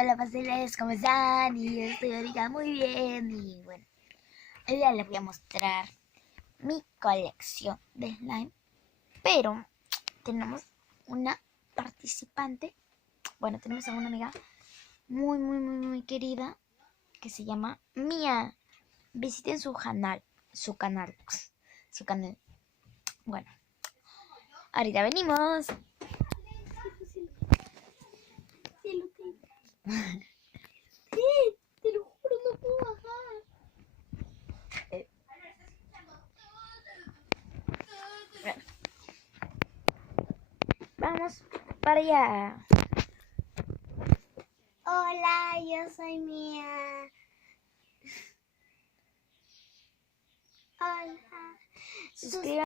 Hola pasteles, ¿cómo están? Y yo estoy ahorita muy bien. Y bueno, hoy día les voy a mostrar mi colección de slime. Pero tenemos una participante. Bueno, tenemos a una amiga muy querida que se llama Mía. Visiten su canal. Su canal. Bueno, ahorita venimos. Te lo juro, no puedo bajar. Vamos para allá. Hola, yo soy Mía. Hola. Suscríbanse.